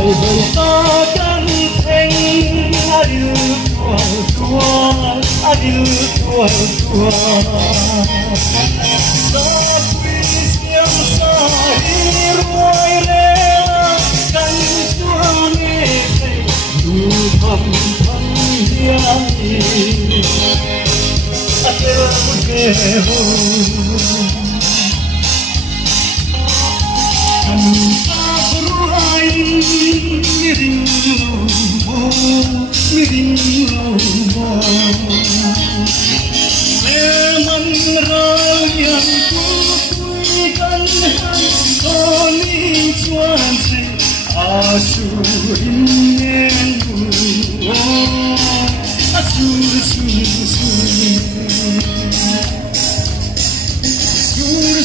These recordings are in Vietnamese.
hơi hơi ta căng thanh adieu tua adieu tua ta quy xiêm sa đi ruồi lê cánh chúa nghe thấy đủ thầm thầm hiền về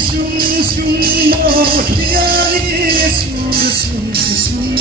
Sung sung mo hiari sung sung sung